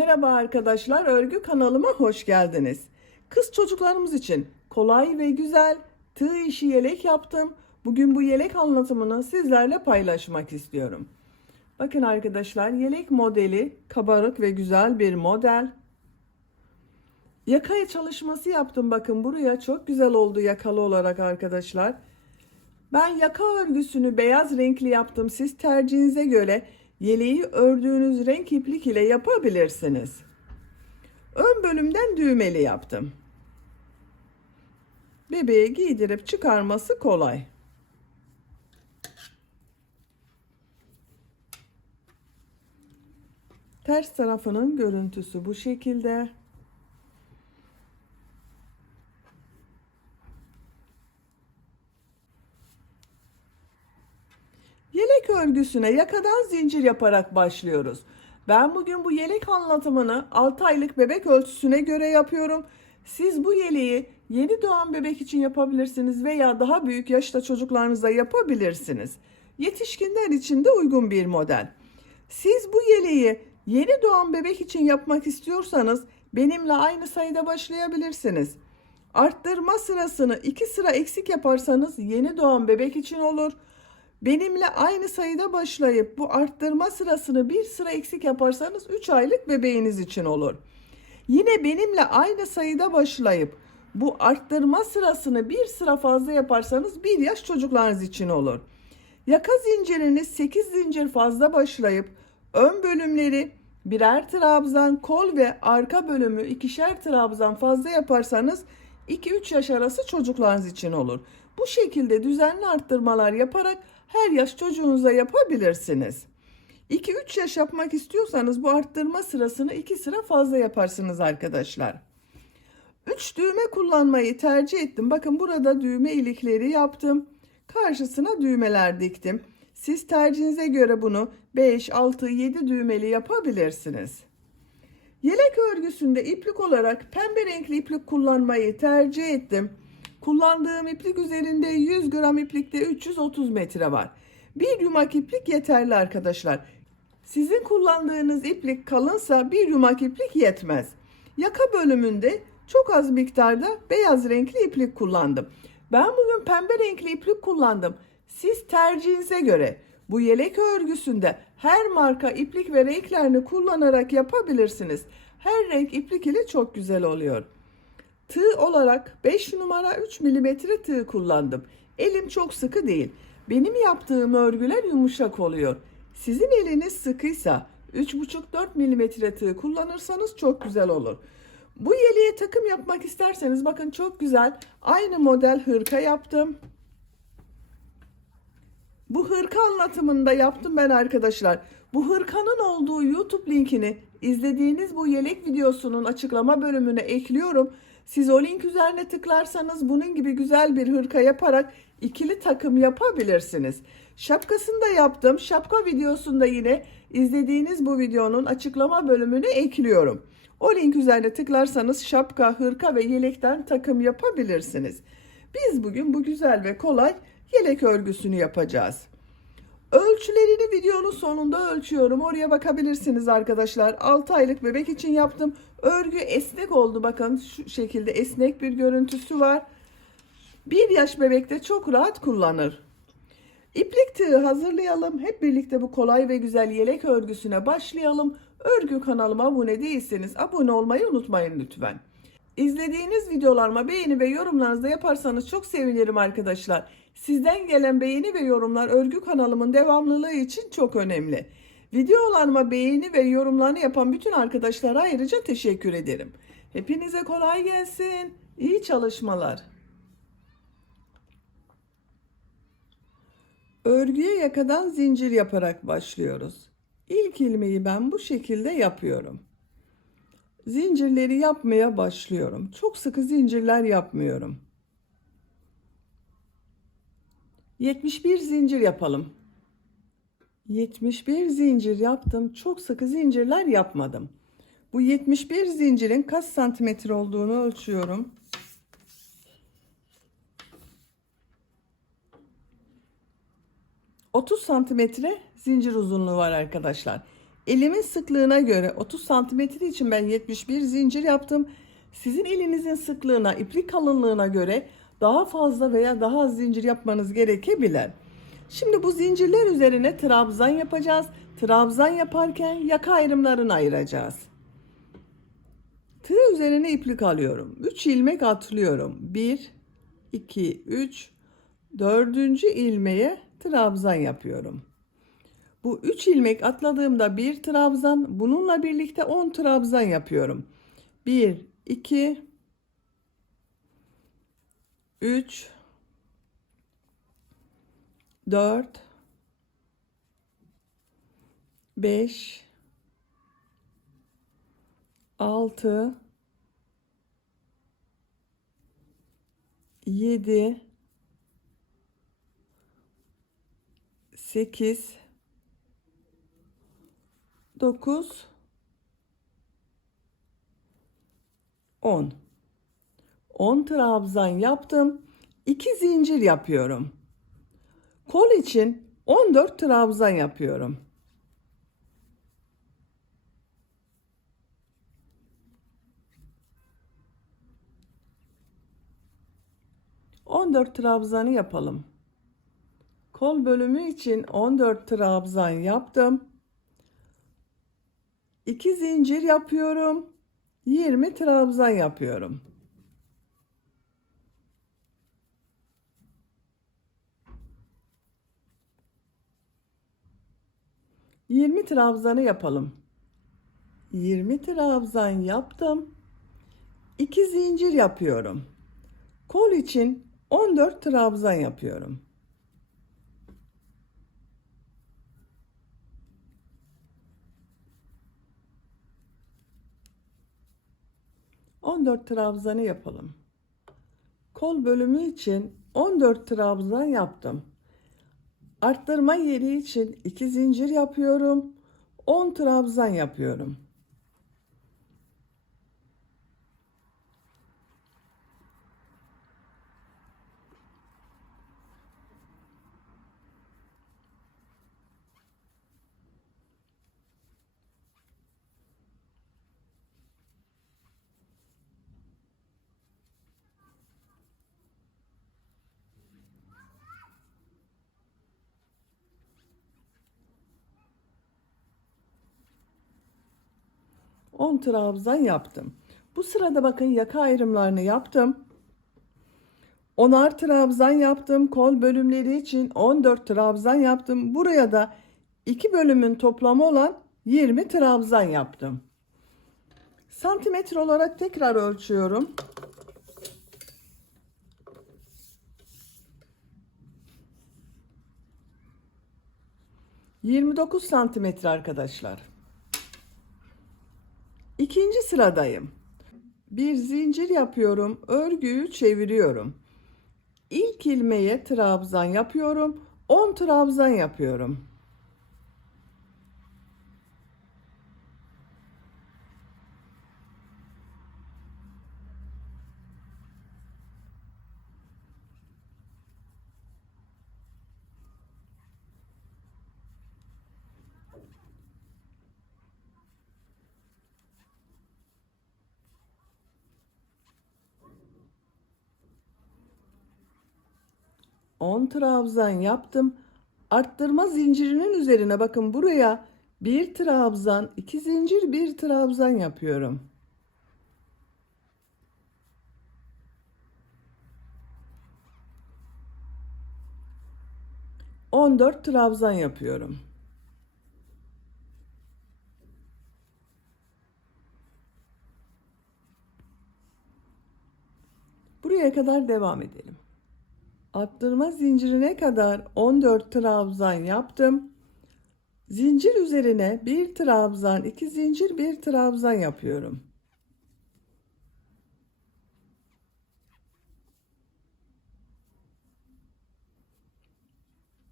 Merhaba arkadaşlar, örgü kanalıma hoş geldiniz. Kız çocuklarımız için kolay ve güzel tığ işi yelek yaptım. Bugün bu yelek anlatımını sizlerle paylaşmak istiyorum. Bakın arkadaşlar, yelek modeli kabarık ve güzel bir model. Yakaya çalışması yaptım. Bakın buraya çok güzel oldu yakalı olarak arkadaşlar. Ben yaka örgüsünü beyaz renkli yaptım. Siz tercihinize göre yeleği ördüğünüz renk iplik ile yapabilirsiniz. Ön bölümden düğmeli yaptım. Bebeğe giydirip çıkarması kolay. Ters tarafının görüntüsü bu şekilde. Yelek örgüsüne yakadan zincir yaparak başlıyoruz. Ben bugün bu yelek anlatımını 6 aylık bebek ölçüsüne göre yapıyorum. Siz bu yeleği yeni doğan bebek için yapabilirsiniz veya daha büyük yaşta çocuklarınıza yapabilirsiniz. Yetişkinler için de uygun bir model. Siz bu yeleği yeni doğan bebek için yapmak istiyorsanız benimle aynı sayıda başlayabilirsiniz. Arttırma sırasını 2 sıra eksik yaparsanız yeni doğan bebek için olur. Benimle aynı sayıda başlayıp bu arttırma sırasını 1 sıra eksik yaparsanız 3 aylık bebeğiniz için olur. Yine benimle aynı sayıda başlayıp bu arttırma sırasını 1 sıra fazla yaparsanız 1 yaş çocuklarınız için olur. Yaka zinciriniz 8 zincir fazla başlayıp ön bölümleri birer trabzan, kol ve arka bölümü ikişer trabzan fazla yaparsanız 2-3 yaş arası çocuklarınız için olur. Bu şekilde düzenli arttırmalar yaparak her yaş çocuğunuza yapabilirsiniz. 2-3 yaş yapmak istiyorsanız bu arttırma sırasını 2 sıra fazla yaparsınız arkadaşlar. 3 düğme kullanmayı tercih ettim. Bakın burada düğme ilikleri yaptım. Karşısına düğmeler diktim. Siz tercihinize göre bunu 5, 6, 7 düğmeli yapabilirsiniz. Yelek örgüsünde iplik olarak pembe renkli iplik kullanmayı tercih ettim. Kullandığım iplik üzerinde 100 gram iplikte 330 metre var. Bir yumak iplik yeterli arkadaşlar. Sizin kullandığınız iplik kalınsa bir yumak iplik yetmez. Yaka bölümünde çok az miktarda beyaz renkli iplik kullandım. Ben bugün pembe renkli iplik kullandım. Siz tercihinize göre bu yelek örgüsünde her marka iplik ve renklerini kullanarak yapabilirsiniz. Her renk iplik ile çok güzel oluyor. Tığ olarak 5 numara 3 milimetre tığ kullandım. Elim çok sıkı değil. Benim yaptığım örgüler yumuşak oluyor. Sizin eliniz sıkıysa 3,5-4 milimetre tığ kullanırsanız çok güzel olur. Bu yeleğe takım yapmak isterseniz bakın çok güzel aynı model hırka yaptım. Bu hırka anlatımını da yaptım ben arkadaşlar. Bu hırkanın olduğu YouTube linkini izlediğiniz bu yelek videosunun açıklama bölümüne ekliyorum. Siz o link üzerine tıklarsanız bunun gibi güzel bir hırka yaparak ikili takım yapabilirsiniz. Şapkasını da yaptım. Şapka videosunda yine izlediğiniz bu videonun açıklama bölümüne ekliyorum. O link üzerine tıklarsanız şapka, hırka ve yelekten takım yapabilirsiniz. Biz bugün bu güzel ve kolay yelek örgüsünü yapacağız. Ölçülerini videonun sonunda ölçüyorum. Oraya bakabilirsiniz arkadaşlar. 6 aylık bebek için yaptım. Örgü esnek oldu. Bakın şu şekilde esnek bir görüntüsü var. 1 yaş bebekte çok rahat kullanır. İplik tığı hazırlayalım. Hep birlikte bu kolay ve güzel yelek örgüsüne başlayalım. Örgü kanalıma abone değilseniz abone olmayı unutmayın lütfen. İzlediğiniz videolarıma beğeni ve yorumlarınızı yaparsanız çok sevinirim arkadaşlar. Sizden gelen beğeni ve yorumlar örgü kanalımın devamlılığı için çok önemli. Videolarıma beğeni ve yorumlarını yapan bütün arkadaşlara ayrıca teşekkür ederim. Hepinize kolay gelsin. İyi çalışmalar. Örgüye yakadan zincir yaparak başlıyoruz. İlk ilmeği ben bu şekilde yapıyorum. Zincirleri yapmaya başlıyorum. Çok sıkı zincirler yapmıyorum. 71 zincir yapalım. 71 zincir yaptım. Çok sıkı zincirler yapmadım. Bu 71 zincirin kaç santimetre olduğunu ölçüyorum. 30 santimetre zincir uzunluğu var arkadaşlar. Elimin sıklığına göre 30 santimetre için ben 71 zincir yaptım. Sizin elinizin sıklığına, iplik kalınlığına göre daha fazla veya daha az zincir yapmanız gerekebilir. Şimdi bu zincirler üzerine trabzan yapacağız. Trabzan yaparken yaka ayrımlarını ayıracağız. Tığ üzerine iplik alıyorum. 3 ilmek atlıyorum. 1, 2, 3, 4. ilmeğe trabzan yapıyorum. Bu 3 ilmek atladığımda bir trabzan, bununla birlikte 10 trabzan yapıyorum. 1, 2, 3, 4, 5, 6, 7, 8, 9, 10. 10 trabzan yaptım. 2 zincir yapıyorum. Kol için 14 trabzan yapıyorum. ...14 trabzanı yapalım. Kol bölümü için 14 trabzan yaptım. 2 zincir yapıyorum. 20 trabzan yapıyorum. ...20 trabzanı yapalım. 20 trabzan yaptım. 2 zincir yapıyorum. Kol için 14 trabzan yapıyorum. ...14 trabzanı yapalım. Kol bölümü için 14 trabzan yaptım. Arttırma yeri için 2 zincir yapıyorum. 10 trabzan yapıyorum. On trabzan yaptım. Bu sırada bakın yaka ayrımlarını yaptım. 10'ar trabzan yaptım. Kol bölümleri için 14 trabzan yaptım. Buraya da 2 bölümün toplamı olan 20 trabzan yaptım. Santimetre olarak tekrar ölçüyorum. 29 santimetre arkadaşlar. İkinci sıradayım. Bir zincir yapıyorum. Örgüyü çeviriyorum. İlk ilmeğe trabzan yapıyorum. 10 trabzan yapıyorum. On trabzan yaptım. Arttırma zincirinin üzerine bakın buraya bir trabzan, 2 zincir, bir trabzan yapıyorum. On dört trabzan yapıyorum. Buraya kadar devam edelim. Arttırma zincirine kadar 14 trabzan yaptım. Zincir üzerine bir trabzan, 2 zincir, bir trabzan yapıyorum.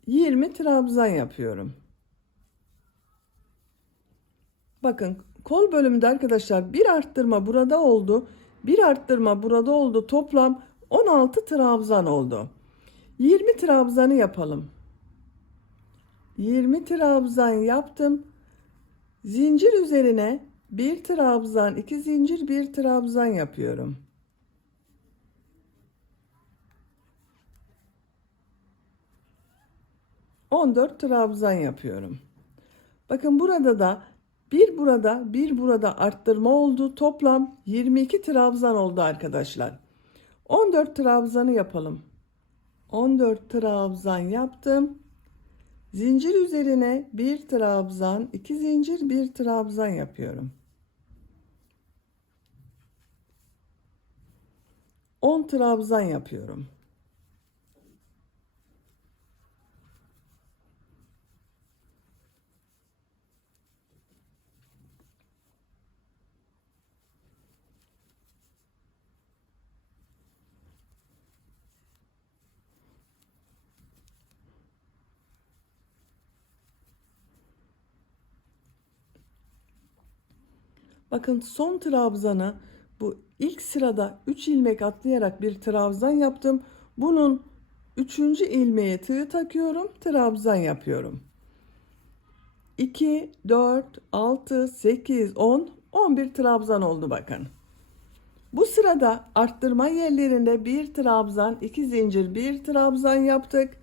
Yirmi trabzan yapıyorum. Bakın kol bölümünde arkadaşlar bir arttırma burada oldu. Bir arttırma burada oldu. Toplam 16 trabzan oldu. 20 trabzanı yapalım. 20 trabzan yaptım. Zincir üzerine bir trabzan, 2 zincir, bir trabzan yapıyorum. On dört trabzan yapıyorum. Bakın burada da bir burada arttırma oldu. Toplam 22 trabzan oldu arkadaşlar. 14 trabzanı yapalım. 14 trabzan yaptım. Zincir üzerine bir trabzan, 2 zincir, bir trabzan yapıyorum. 10 trabzan yapıyorum. Bakın son trabzanı bu ilk sırada 3 ilmek atlayarak bir trabzan yaptım. Bunun 3. ilmeğe tığ takıyorum, trabzan yapıyorum. 2, 4, 6, 8, 10, 11 trabzan oldu bakın. Bu sırada arttırma yerlerinde bir trabzan, 2 zincir, bir trabzan yaptık.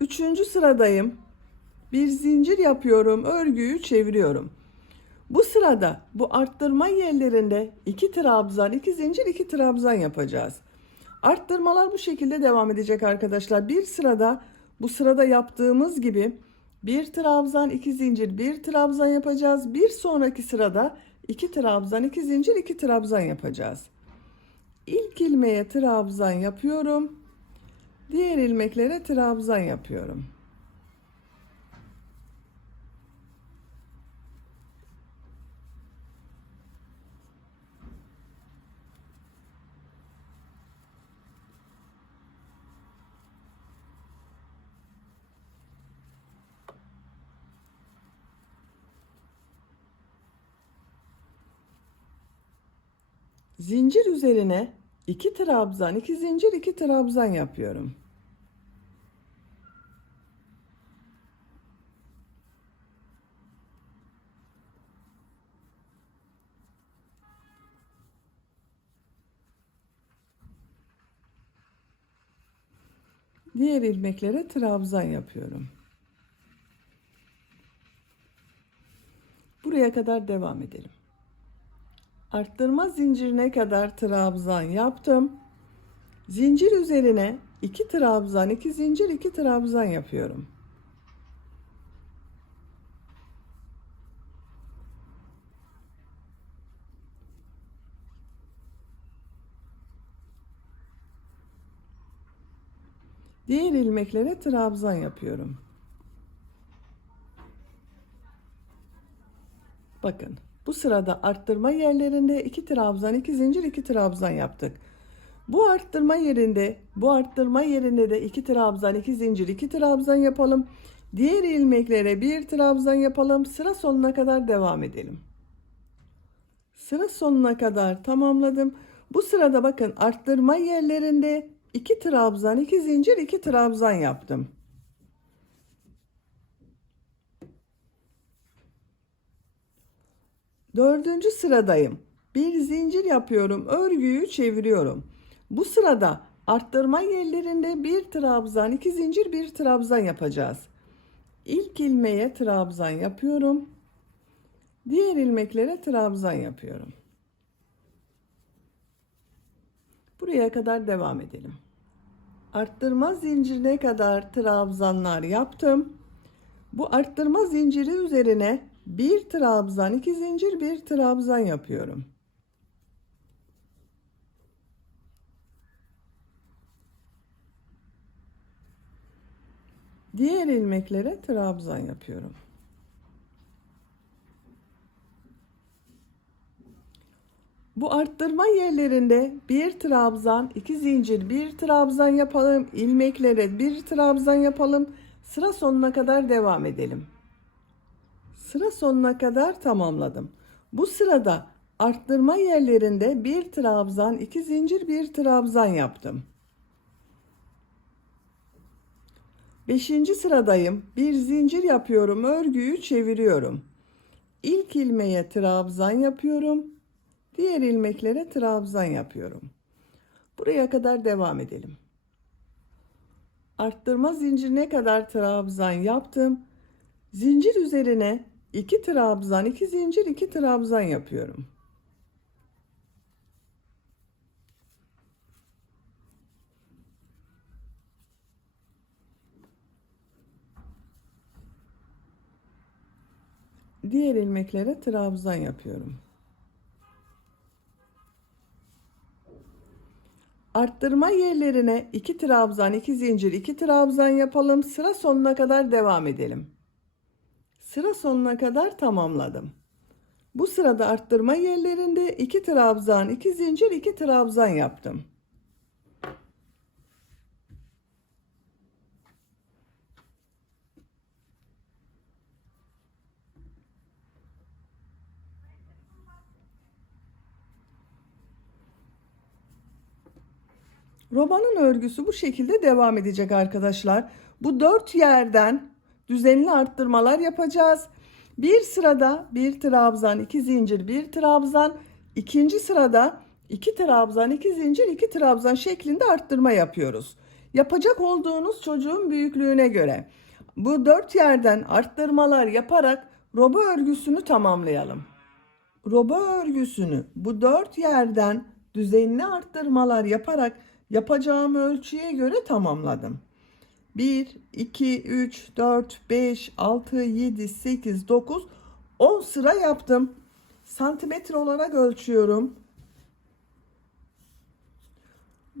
3. sıradayım. Bir zincir yapıyorum, örgüyü çeviriyorum. Bu sırada bu arttırma yerlerinde 2 trabzan, 2 zincir, 2 trabzan yapacağız. Arttırmalar bu şekilde devam edecek arkadaşlar. Bir sırada bu sırada yaptığımız gibi bir trabzan, 2 zincir, bir trabzan yapacağız. Bir sonraki sırada 2 trabzan, 2 zincir, 2 trabzan yapacağız. İlk ilmeğe trabzan yapıyorum. Diğer ilmeklere trabzan yapıyorum. Zincir üzerine 2 trabzan, 2 zincir, 2 trabzan yapıyorum. Diğer ilmeklere trabzan yapıyorum. Buraya kadar devam edelim. Arttırma zincirine kadar trabzan yaptım. Zincir üzerine 2 trabzan, 2 zincir, 2 trabzan yapıyorum. Diğer ilmeklere trabzan yapıyorum. Bakın, bu sırada arttırma yerlerinde 2 trabzan, 2 zincir, 2 trabzan yaptık. Bu arttırma yerinde de 2 trabzan, 2 zincir, 2 trabzan yapalım. Diğer ilmeklere bir trabzan yapalım. Sıra sonuna kadar devam edelim. Sıra sonuna kadar tamamladım. Bu sırada bakın arttırma yerlerinde 2 trabzan, 2 zincir, 2 trabzan yaptım. Dördüncü sıradayım. Bir zincir yapıyorum, örgüyü çeviriyorum. Bu sırada arttırma yerlerinde bir trabzan, 2 zincir, bir trabzan yapacağız. İlk ilmeğe trabzan yapıyorum. Diğer ilmeklere trabzan yapıyorum. Buraya kadar devam edelim. Arttırma zincirine kadar trabzanlar yaptım. Bu arttırma zinciri üzerine bir trabzan, 2 zincir, bir trabzan yapıyorum. Diğer ilmeklere trabzan yapıyorum. Bu arttırma yerlerinde bir trabzan, 2 zincir, bir trabzan yapalım. İlmeklere bir trabzan yapalım. Sıra sonuna kadar devam edelim. Sıra sonuna kadar tamamladım. Bu sırada arttırma yerlerinde bir trabzan, 2 zincir, bir trabzan yaptım. 5. sıradayım. Bir zincir yapıyorum, örgüyü çeviriyorum. İlk ilmeğe trabzan yapıyorum. Diğer ilmeklere trabzan yapıyorum. Buraya kadar devam edelim. Arttırma zincirine kadar trabzan yaptım. Zincir üzerine 2 trabzan, 2 zincir, 2 trabzan yapıyorum. Diğer ilmeklere trabzan yapıyorum. Arttırma yerlerine 2 trabzan, 2 zincir, 2 trabzan yapalım. Sıra sonuna kadar devam edelim. Sıra sonuna kadar tamamladım. Bu sırada arttırma yerlerinde 2 trabzan, 2 zincir, 2 trabzan yaptım. Robanın örgüsü bu şekilde devam edecek arkadaşlar. Bu 4 yerden düzenli arttırmalar yapacağız. Bir sırada 1 trabzan, 2 zincir, 1 trabzan. İkinci sırada 2 trabzan, 2 zincir, 2 trabzan şeklinde arttırma yapıyoruz. Yapacak olduğunuz çocuğun büyüklüğüne göre. Bu 4 yerden arttırmalar yaparak roba örgüsünü tamamlayalım. Roba örgüsünü bu 4 yerden düzenli arttırmalar yaparak yapacağım ölçüye göre tamamladım. 1, 2, 3, 4, 5, 6, 7, 8, 9, 10 sıra yaptım. Santimetre olarak ölçüyorum.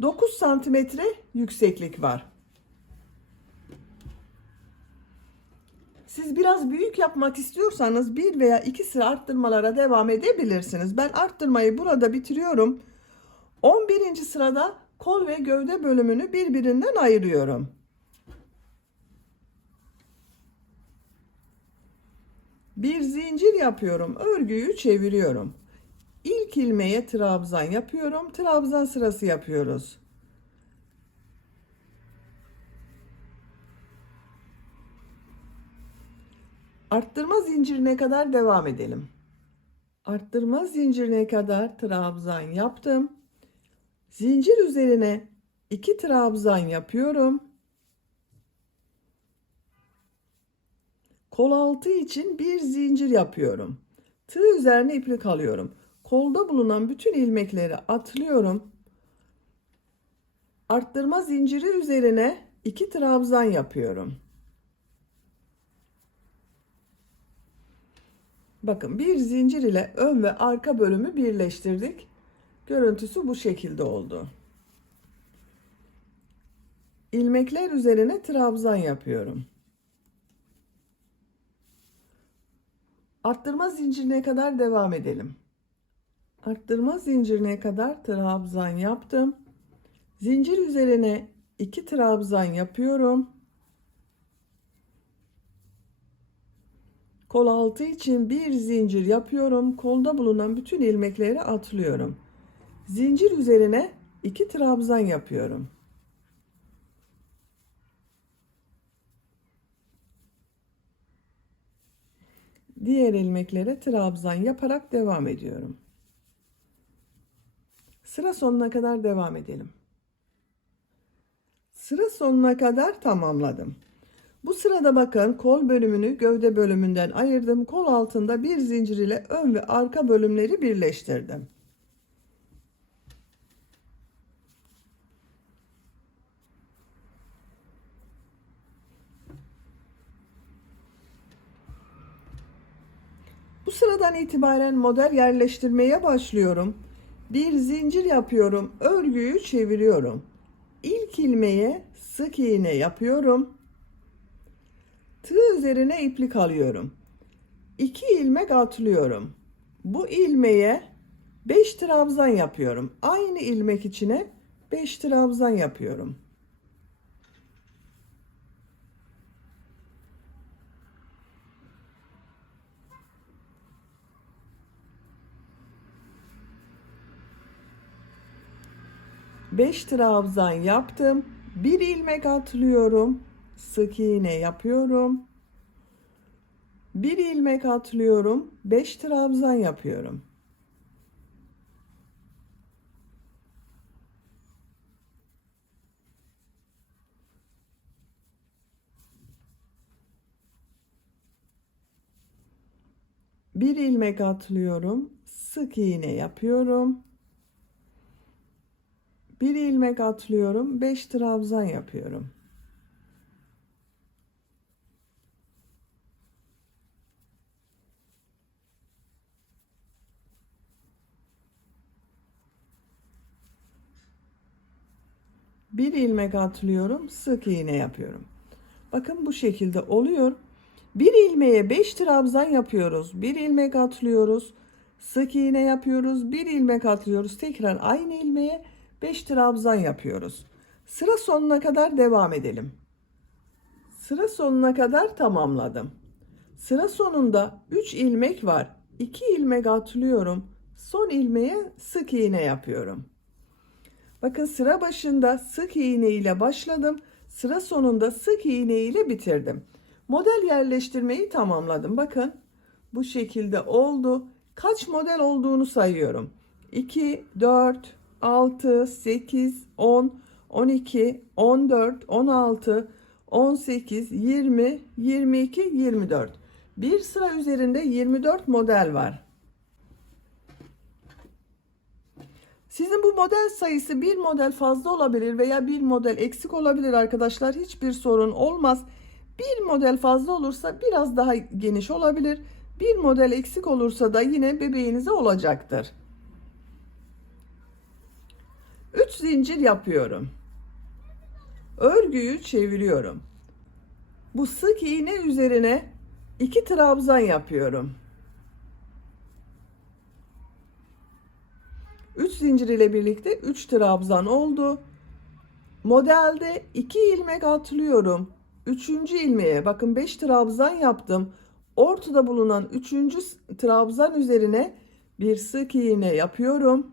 9 santimetre yükseklik var. Siz biraz büyük yapmak istiyorsanız 1 veya 2 sıra arttırmalara devam edebilirsiniz. Ben arttırmayı burada bitiriyorum. 11. sırada kol ve gövde bölümünü birbirinden ayırıyorum. Bir zincir yapıyorum. Örgüyü çeviriyorum. İlk ilmeğe trabzan yapıyorum. Trabzan sırası yapıyoruz. Arttırma zincirine kadar devam edelim. Arttırma zincirine kadar trabzan yaptım. Zincir üzerine 2 trabzan yapıyorum. Kol altı için bir zincir yapıyorum. Tığ üzerine iplik alıyorum. Kolda bulunan bütün ilmekleri atlıyorum. Arttırma zinciri üzerine 2 trabzan yapıyorum. Bakın bir zincir ile ön ve arka bölümü birleştirdik. Görüntüsü bu şekilde oldu. İlmekler üzerine trabzan yapıyorum. Arttırma zincirine kadar devam edelim. Arttırma zincirine kadar trabzan yaptım. Zincir üzerine 2 trabzan yapıyorum. Kol altı için bir zincir yapıyorum. Kolda bulunan bütün ilmekleri atlıyorum. Zincir üzerine 2 trabzan yapıyorum. Diğer ilmeklere trabzan yaparak devam ediyorum. Sıra sonuna kadar devam edelim. Sıra sonuna kadar tamamladım. Bu sırada bakın kol bölümünü gövde bölümünden ayırdım. Kol altında bir zincir ile ön ve arka bölümleri birleştirdim. Bu sıradan itibaren model yerleştirmeye başlıyorum. Bir zincir yapıyorum. Örgüyü çeviriyorum. İlk ilmeğe sık iğne yapıyorum. Tığ üzerine iplik alıyorum. 2 ilmek atlıyorum. Bu ilmeğe 5 trabzan yapıyorum. Aynı ilmek içine 5 trabzan yapıyorum. Beş trabzan yaptım. Bir ilmek atlıyorum. Sık iğne yapıyorum. Bir ilmek atlıyorum, 5 trabzan yapıyorum. Bir ilmek atlıyorum, sık iğne yapıyorum. Bir ilmek atlıyorum, 5 trabzan yapıyorum. Bir ilmek atlıyorum, sık iğne yapıyorum. Bakın bu şekilde oluyor. Bir ilmeğe 5 trabzan yapıyoruz. Bir ilmek atlıyoruz. Sık iğne yapıyoruz. Bir ilmek atlıyoruz. Tekrar aynı ilmeğe 5 trabzan yapıyoruz. Sıra sonuna kadar devam edelim. Sıra sonuna kadar tamamladım. Sıra sonunda 3 ilmek var. 2 ilmek atlıyorum. Son ilmeğe sık iğne yapıyorum. Bakın sıra başında sık iğne ile başladım. Sıra sonunda sık iğne ile bitirdim. Model yerleştirmeyi tamamladım. Bakın bu şekilde oldu. Kaç model olduğunu sayıyorum. 2, 4, 6, 8, 10, 12, 14, 16, 18, 20, 22, 24. Bir sıra üzerinde 24 model var. Sizin bu model sayısı bir model fazla olabilir veya bir model eksik olabilir arkadaşlar. Hiçbir sorun olmaz. Bir model fazla olursa biraz daha geniş olabilir. Bir model eksik olursa da yine bebeğinize olacaktır. 3 zincir yapıyorum. Örgüyü çeviriyorum. Bu sık iğne üzerine 2 trabzan yapıyorum. 3 zincir ile birlikte 3 trabzan oldu. Modelde 2 ilmek atlıyorum. 3. ilmeğe bakın 5 trabzan yaptım. Ortada bulunan 3. trabzan üzerine bir sık iğne yapıyorum.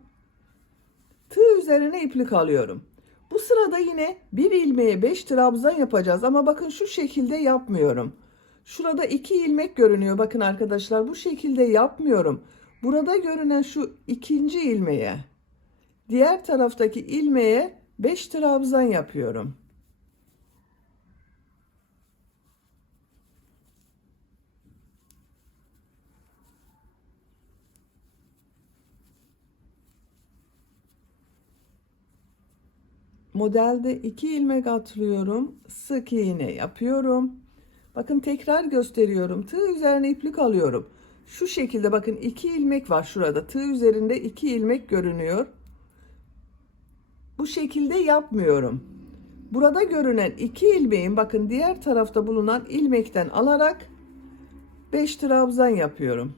Tığ üzerine iplik alıyorum. Bu sırada yine bir ilmeğe 5 trabzan yapacağız ama bakın şu şekilde yapmıyorum. Şurada 2 ilmek görünüyor. Bakın arkadaşlar bu şekilde yapmıyorum. Burada görünen şu ikinci ilmeğe, diğer taraftaki ilmeğe 5 trabzan yapıyorum. Modelde 2 ilmek atlıyorum. Sık iğne yapıyorum. Bakın tekrar gösteriyorum. Tığ üzerine iplik alıyorum. Şu şekilde bakın 2 ilmek var şurada. Tığ üzerinde 2 ilmek görünüyor. Bu şekilde yapmıyorum. Burada görünen 2 ilmeğin bakın diğer tarafta bulunan ilmekten alarak 5 trabzan yapıyorum.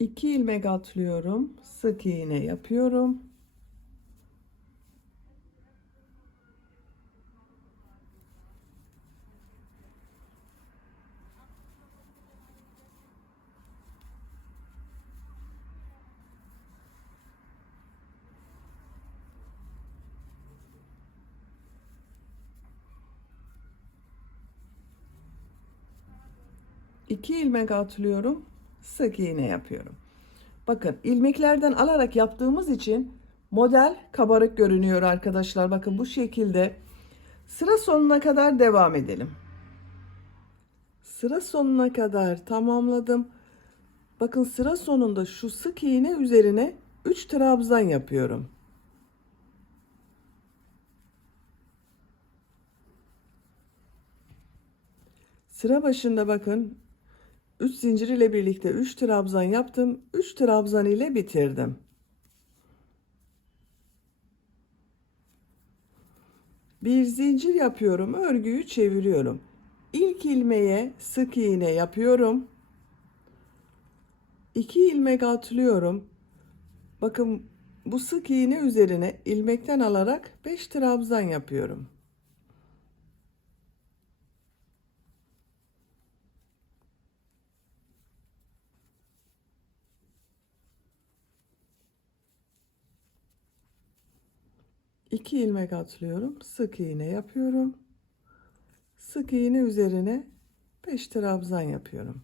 İki ilmek atlıyorum. Sık iğne yapıyorum. İki ilmek atlıyorum. Sık iğne yapıyorum. Bakın ilmeklerden alarak yaptığımız için model kabarık görünüyor arkadaşlar. Bakın bu şekilde sıra sonuna kadar devam edelim. Sıra sonuna kadar tamamladım. Bakın sıra sonunda şu sık iğne üzerine 3 trabzan yapıyorum. Sıra başında bakın 3 zincir ile birlikte 3 trabzan yaptım. 3 trabzan ile bitirdim. Bir zincir yapıyorum. Örgüyü çeviriyorum. İlk ilmeğe sık iğne yapıyorum. 2 ilmek atlıyorum. Bakın bu sık iğne üzerine ilmekten alarak 5 trabzan yapıyorum. 2 ilmek atlıyorum. Sık iğne yapıyorum. Sık iğne üzerine 5 trabzan yapıyorum.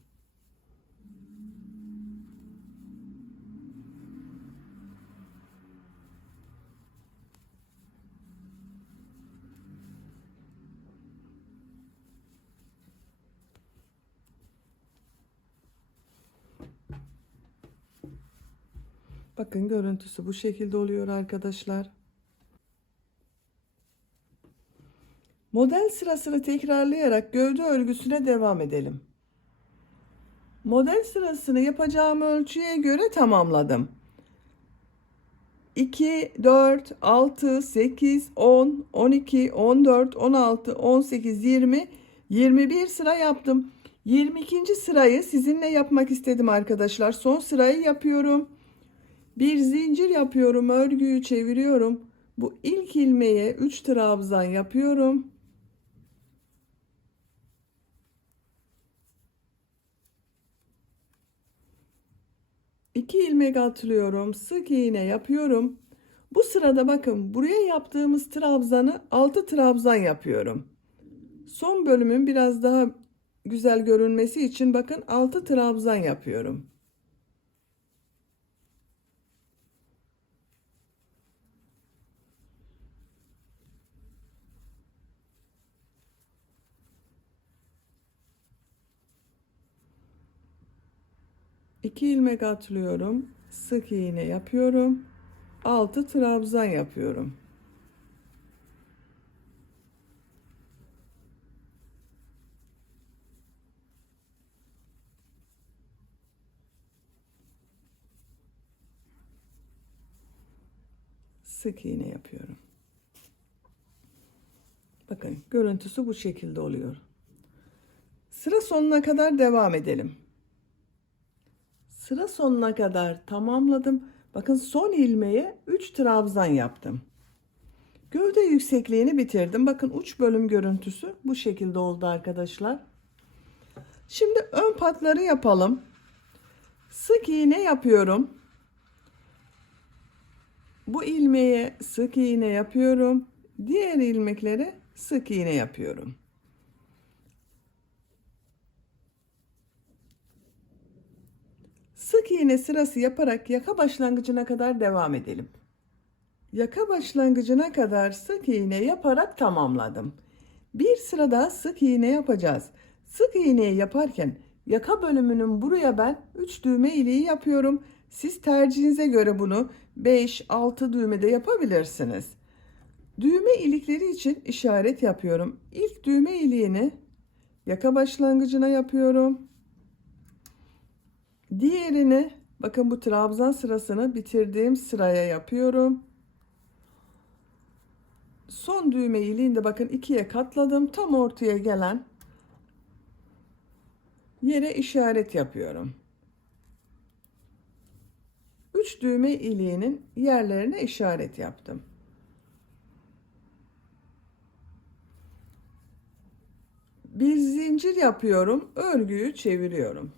Bakın görüntüsü bu şekilde oluyor arkadaşlar. Model sırasını tekrarlayarak gövde örgüsüne devam edelim. Model sırasını yapacağım ölçüye göre tamamladım. 2, 4, 6, 8, 10, 12, 14, 16, 18, 20, 21 sıra yaptım. 22. sırayı sizinle yapmak istedim arkadaşlar. Son sırayı yapıyorum. Bir zincir yapıyorum, örgüyü çeviriyorum. Bu ilk ilmeğe 3 trabzan yapıyorum. İki ilmek atlıyorum, sık iğne yapıyorum. Bu sırada bakın buraya yaptığımız trabzanı 6 trabzan yapıyorum. Son bölümün biraz daha güzel görünmesi için bakın 6 trabzan yapıyorum. İki ilmek atlıyorum, sık iğne yapıyorum. 6 trabzan yapıyorum. Sık iğne yapıyorum. Bakın görüntüsü bu şekilde oluyor. Sıra sonuna kadar devam edelim. Sıra sonuna kadar tamamladım. Bakın son ilmeğe 3 trabzan yaptım. Gövde yüksekliğini bitirdim. Bakın uç bölüm görüntüsü bu şekilde oldu arkadaşlar. Şimdi ön patları yapalım. Sık iğne yapıyorum. Bu ilmeğe sık iğne yapıyorum. Diğer ilmeklere sık iğne yapıyorum. Sık iğne sırası yaparak yaka başlangıcına kadar devam edelim. Yaka başlangıcına kadar sık iğne yaparak tamamladım. Bir sıra daha sık iğne yapacağız. Sık iğneyi yaparken yaka bölümünün buraya ben 3 düğme iliği yapıyorum. Siz tercihinize göre bunu 5-6 düğmede yapabilirsiniz. Düğme ilikleri için işaret yapıyorum. İlk düğme iliğini yaka başlangıcına yapıyorum. Diğerini bakın bu trabzan sırasını bitirdiğim sıraya yapıyorum. Son düğme iliğini de bakın ikiye katladım. Tam ortaya gelen yere işaret yapıyorum. 3 düğme iliğinin yerlerine işaret yaptım. Bir zincir yapıyorum, örgüyü çeviriyorum.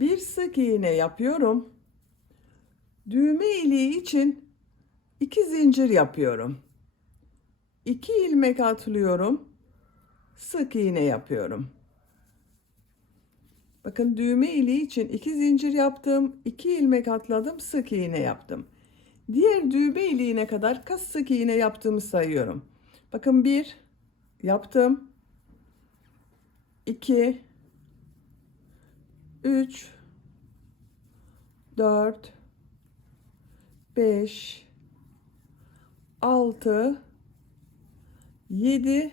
Bir sık iğne yapıyorum. Düğme iliği için 2 zincir yapıyorum. 2 ilmek atlıyorum. Sık iğne yapıyorum. Bakın düğme iliği için 2 zincir yaptım, 2 ilmek atladım, sık iğne yaptım. Diğer düğme iliğine kadar kaç sık iğne yaptığımı sayıyorum. Bakın 1 yaptım. 2 3 4 5 6 7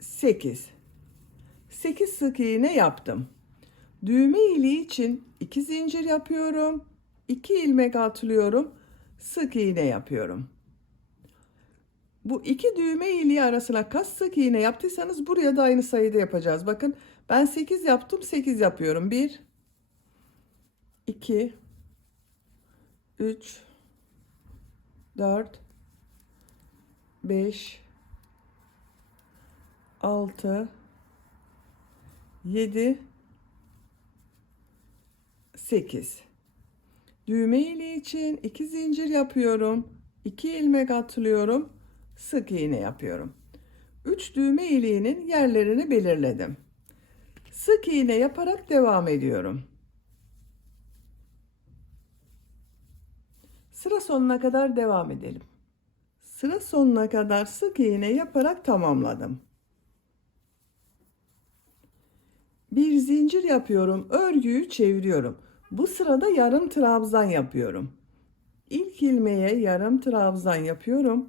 8 8 sık iğne yaptım. Düğme iliği için 2 zincir yapıyorum. 2 ilmek atlıyorum. Sık iğne yapıyorum. Bu iki düğme iliği arasına kaç sık iğne yaptıysanız buraya da aynı sayıda yapacağız. Bakın ben 8 yaptım, 8 yapıyorum. 1 2 3 4 5 6 7 8 Düğme iliği için 2 zincir yapıyorum. 2 ilmek atlıyorum. Sık iğne yapıyorum. 3 düğme iliğinin yerlerini belirledim. Sık iğne yaparak devam ediyorum. Sıra sonuna kadar devam edelim. Sıra sonuna kadar sık iğne yaparak tamamladım. Bir zincir yapıyorum, örgüyü çeviriyorum. Bu sırada yarım trabzan yapıyorum. İlk ilmeğe yarım trabzan yapıyorum.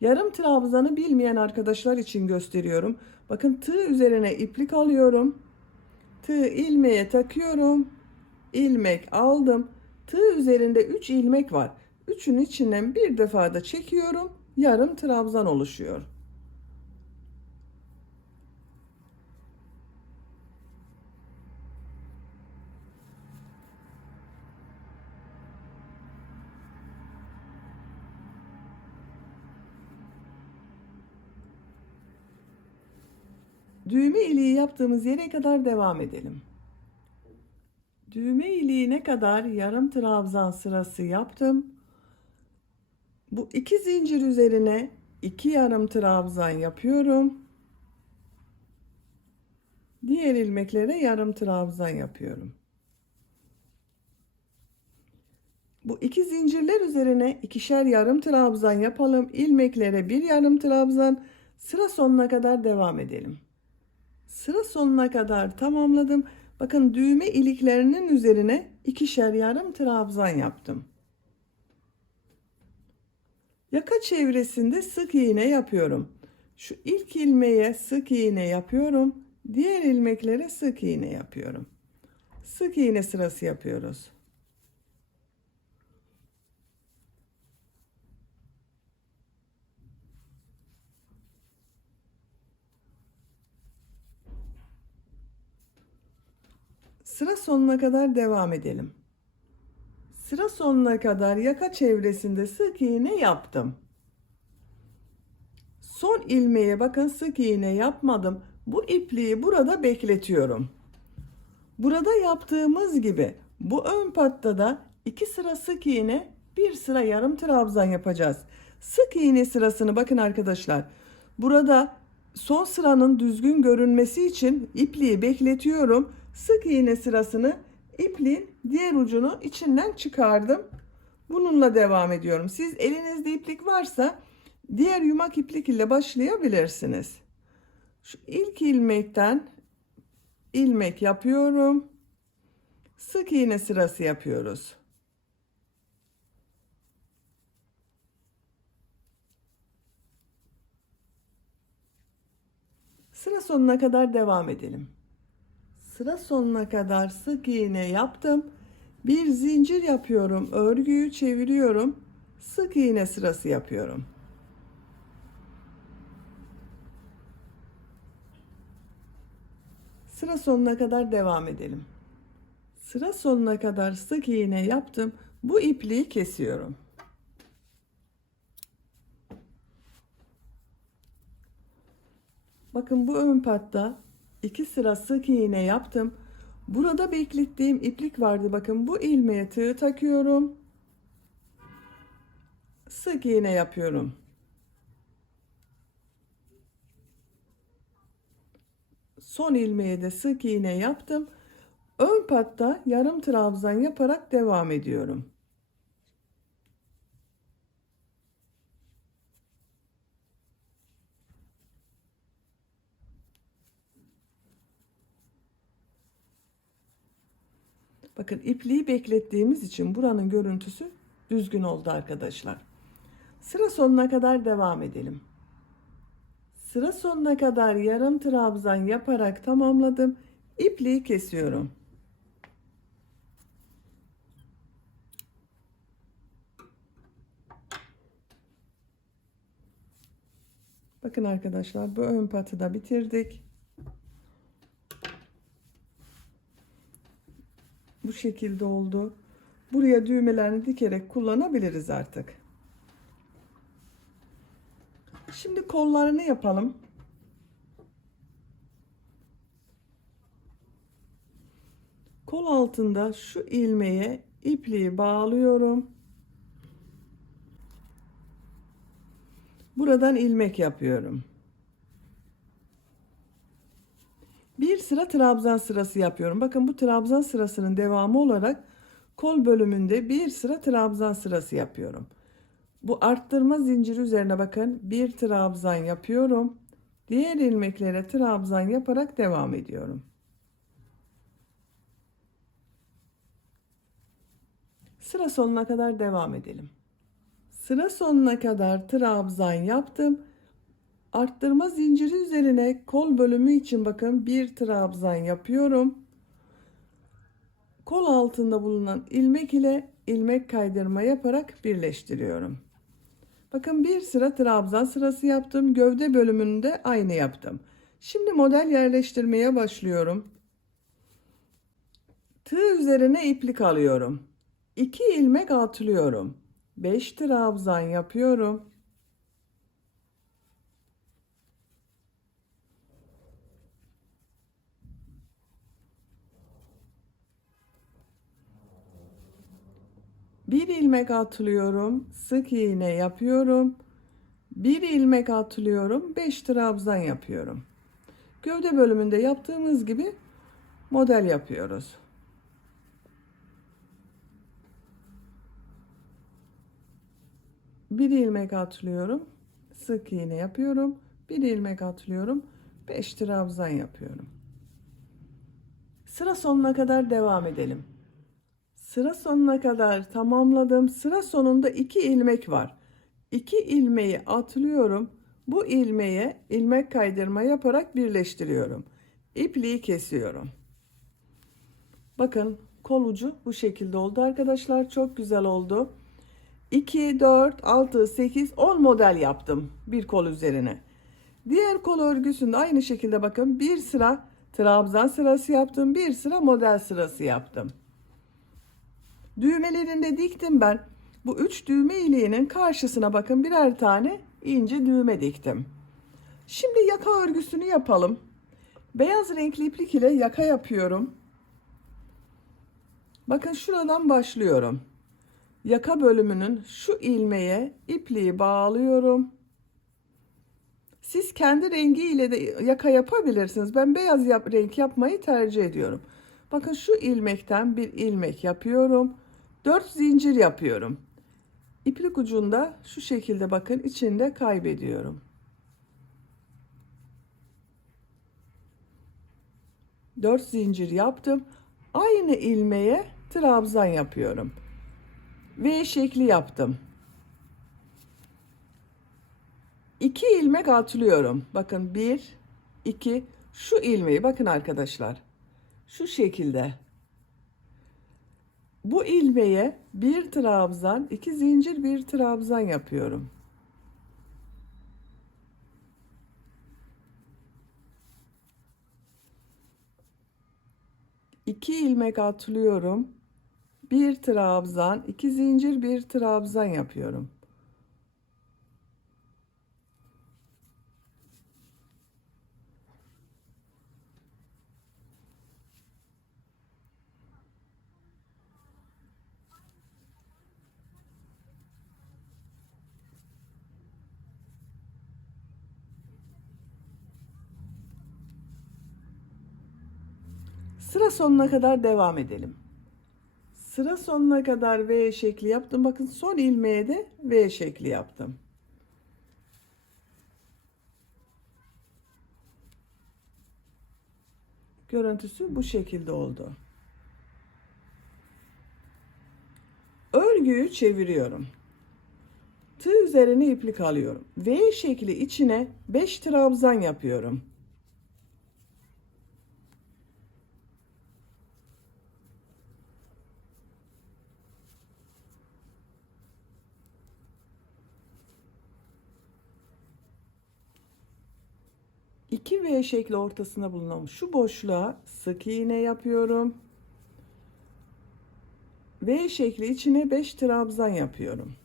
Yarım trabzanı bilmeyen arkadaşlar için gösteriyorum. Bakın tığ üzerine iplik alıyorum. Tığ ilmeğe takıyorum. İlmek aldım. Tığ üzerinde 3 ilmek var. Üçün içinden bir defa da çekiyorum. Yarım trabzan oluşuyor. Düğme iliği yaptığımız yere kadar devam edelim. Düğme iliğine kadar yarım trabzan sırası yaptım. Bu 2 zincir üzerine 2 yarım trabzan yapıyorum. Diğer ilmeklere yarım trabzan yapıyorum. Bu 2 zincirler üzerine ikişer yarım trabzan yapalım. İlmeklere bir yarım trabzan. Sıra sonuna kadar devam edelim. Sıra sonuna kadar tamamladım. Bakın düğme iliklerinin üzerine ikişer yarım trabzan yaptım. Yaka çevresinde sık iğne yapıyorum. Şu ilk ilmeğe sık iğne yapıyorum. Diğer ilmeklere sık iğne yapıyorum. Sık iğne sırası yapıyoruz. Sıra sonuna kadar devam edelim. Sıra sonuna kadar yaka çevresinde sık iğne yaptım. Son ilmeğe bakın sık iğne yapmadım. Bu ipliği burada bekletiyorum. Burada yaptığımız gibi bu ön patta da 2 sıra sık iğne, 1 sıra yarım trabzan yapacağız. Sık iğne sırasını bakın arkadaşlar. Burada son sıranın düzgün görünmesi için ipliği bekletiyorum. Sık iğne sırasını ipliğin diğer ucunu içinden çıkardım. Bununla devam ediyorum. Siz elinizde iplik varsa diğer yumak iplik ile başlayabilirsiniz. Şu ilk ilmekten ilmek yapıyorum. Sık iğne sırası yapıyoruz. Sıra sonuna kadar devam edelim. Sıra sonuna kadar sık iğne yaptım. Bir zincir yapıyorum. Örgüyü çeviriyorum. Sık iğne sırası yapıyorum. Sıra sonuna kadar devam edelim. Sıra sonuna kadar sık iğne yaptım. Bu ipliği kesiyorum. Bakın bu ön patta 2 sıra sık iğne yaptım. Burada beklettiğim iplik vardı. Bakın bu ilmeğe tığ takıyorum. Sık iğne yapıyorum. Son ilmeğe de sık iğne yaptım. Ön patta yarım trabzan yaparak devam ediyorum. Bakın ipliği beklettiğimiz için buranın görüntüsü düzgün oldu arkadaşlar. Sıra sonuna kadar devam edelim. Sıra sonuna kadar yarım trabzan yaparak tamamladım. İpliği kesiyorum. Bakın arkadaşlar bu ön patı da bitirdik. Bu şekilde oldu. Buraya düğmelerini dikerek kullanabiliriz artık. Şimdi kollarını yapalım. Kol altında şu ilmeğe ipliği bağlıyorum. Buradan ilmek yapıyorum. Bir sıra trabzan sırası yapıyorum. Bakın bu trabzan sırasının devamı olarak kol bölümünde bir sıra trabzan sırası yapıyorum. Bu arttırma zinciri üzerine bakın bir trabzan yapıyorum. Diğer ilmeklere trabzan yaparak devam ediyorum. Sıra sonuna kadar devam edelim. Sıra sonuna kadar trabzan yaptım. Arttırma zinciri üzerine kol bölümü için bakın bir trabzan yapıyorum. Kol altında bulunan ilmek ile ilmek kaydırma yaparak birleştiriyorum. Bakın bir sıra trabzan sırası yaptım. Gövde bölümünde aynı yaptım. Şimdi model yerleştirmeye başlıyorum. Tığ üzerine iplik alıyorum. 2 ilmek atlıyorum. 5 trabzan yapıyorum. Bir ilmek atlıyorum. Sık iğne yapıyorum. Bir ilmek atlıyorum. 5 trabzan yapıyorum. Gövde bölümünde yaptığımız gibi model yapıyoruz. Bir ilmek atlıyorum. Sık iğne yapıyorum. Bir ilmek atlıyorum. 5 trabzan yapıyorum. Sıra sonuna kadar devam edelim. Sıra sonuna kadar tamamladım. Sıra sonunda 2 ilmek var. 2 ilmeği atlıyorum. Bu ilmeğe ilmek kaydırma yaparak birleştiriyorum. İpliği kesiyorum. Bakın kol ucu bu şekilde oldu arkadaşlar. Çok güzel oldu. 2, 4, 6, 8, 10 model yaptım bir kol üzerine. Diğer kol örgüsünde aynı şekilde bakın bir sıra trabzan sırası yaptım. Bir sıra model sırası yaptım. Düğmelerini de diktim ben. Bu 3 düğme iliğinin karşısına bakın birer tane ince düğme diktim. Şimdi yaka örgüsünü yapalım. Beyaz renkli iplik ile yaka yapıyorum. Bakın şuradan başlıyorum. Yaka bölümünün şu ilmeğe ipliği bağlıyorum. Siz kendi rengi ile de yaka yapabilirsiniz. Ben beyaz renk yapmayı tercih ediyorum. Bakın şu ilmekten bir ilmek yapıyorum. 4 zincir yapıyorum. İplik ucunda şu şekilde bakın içinde kaybediyorum. 4 zincir yaptım. Aynı ilmeğe trabzan yapıyorum. V şekli yaptım. 2 ilmek atlıyorum. Bakın 1, 2, şu ilmeği bakın arkadaşlar. Şu şekilde. Bu ilmeğe bir trabzan, 2 zincir, bir trabzan yapıyorum. İki ilmek atlıyorum. Bir trabzan, 2 zincir, bir trabzan yapıyorum. Sıra sonuna kadar devam edelim. Sıra sonuna kadar V şekli yaptım. Bakın son ilmeğe de V şekli yaptım. Görüntüsü bu şekilde oldu. Örgüyü çeviriyorum. Tığ üzerine iplik alıyorum. V şekli içine 5 trabzan yapıyorum. İki V şekli ortasına bulunan şu boşluğa sık iğne yapıyorum. V şekli içine 5 trabzan yapıyorum.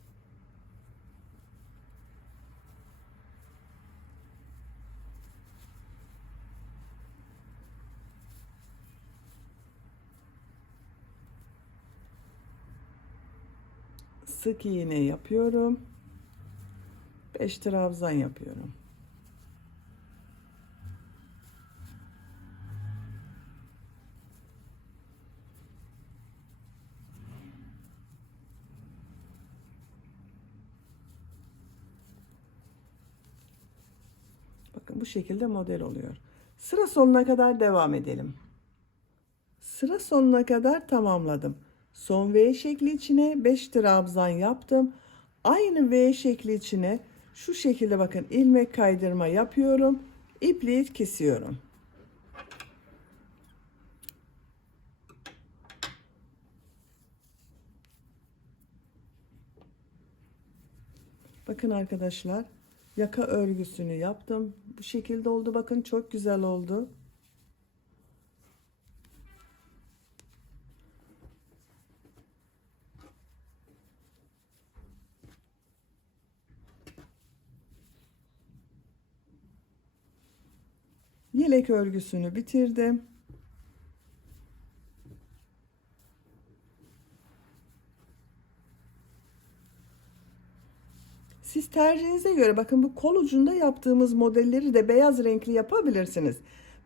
sık iğne yapıyorum. 5 trabzan yapıyorum. Bakın bu şekilde model oluyor. Sıra sonuna kadar devam edelim. Sıra sonuna kadar tamamladım. Son V şekli içine 5 trabzan yaptım. Aynı V şekli içine şu şekilde bakın ilmek kaydırma yapıyorum. İpliği kesiyorum. Bakın arkadaşlar, yaka örgüsünü yaptım. Bu şekilde oldu. Bakın çok güzel oldu. Yelek örgüsünü bitirdim. Siz tercihinize göre bakın bu kol ucunda yaptığımız modelleri de beyaz renkli yapabilirsiniz.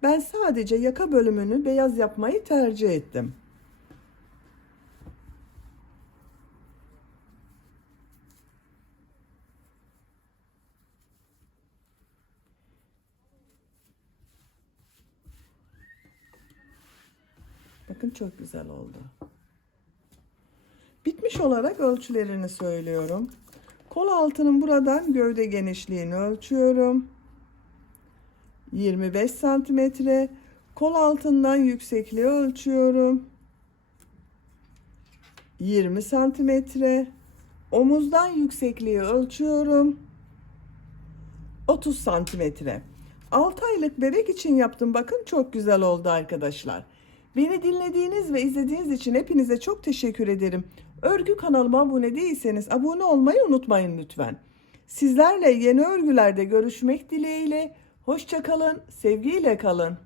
Ben sadece yaka bölümünü beyaz yapmayı tercih ettim. Bakın çok güzel oldu. Bitmiş olarak ölçülerini söylüyorum. Kol altının buradan gövde genişliğini ölçüyorum. 25 santimetre. Kol altından yüksekliği ölçüyorum. 20 santimetre. Omuzdan yüksekliği ölçüyorum. 30 santimetre. 6 aylık bebek için yaptım. Bakın çok güzel oldu arkadaşlar. Beni dinlediğiniz ve izlediğiniz için hepinize çok teşekkür ederim. Örgü kanalıma abone değilseniz abone olmayı unutmayın lütfen. Sizlerle yeni örgülerde görüşmek dileğiyle. Hoşça kalın, sevgiyle kalın.